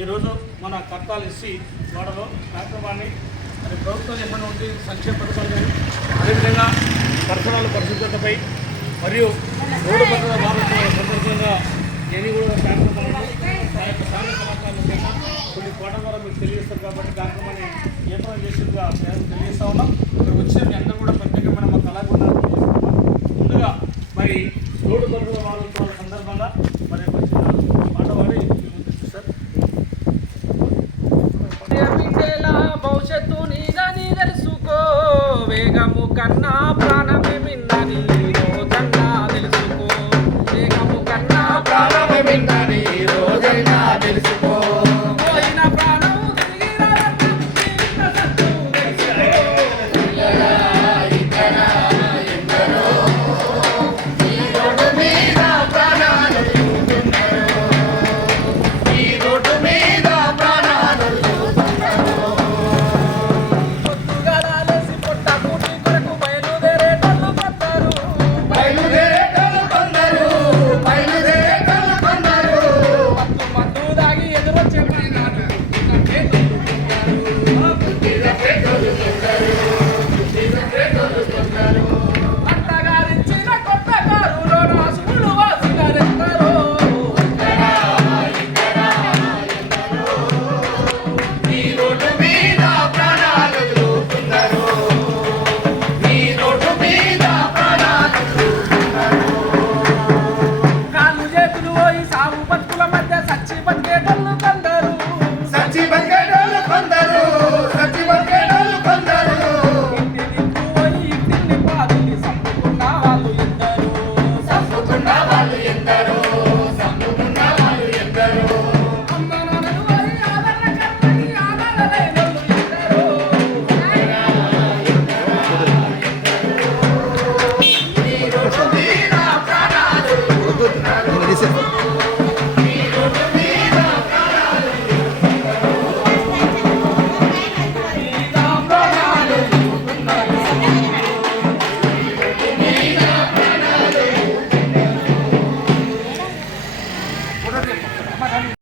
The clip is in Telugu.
ఈరోజు మన కర్తాలు ఎస్సీ వాడలో కార్యక్రమాన్ని మరి ప్రభుత్వం ఏమైనా ఉండి సంక్షేమ పథకాలు కానీ అదేవిధంగా పరిసరాల పరిశుభ్రతపై మరియు రోడ్డు భద్రత వారోత్సవాల సందర్భంగా ఎన్ని కూడా కార్యక్రమాలను ఆ యొక్క స్థానిక కొన్ని కోటల ద్వారా మీకు తెలియజేస్తారు కాబట్టి కార్యక్రమాన్ని ఏర్పాటు పని మేము తెలియజేస్తా ఉన్నాం. ఇక్కడ వచ్చిన మీ అందరూ కూడా ప్రత్యేకమైన మా కళాగుణాలు ముందుగా మరి రోడ్డు భద్రత వారోత్సవాల సందర్భంగా మరి వచ్చిన మాట వాడి మీ ముందుకు సార్ బిడ్డల భవిష్యత్తు నీదని తెలుసుకో. వేగము కన్నా good.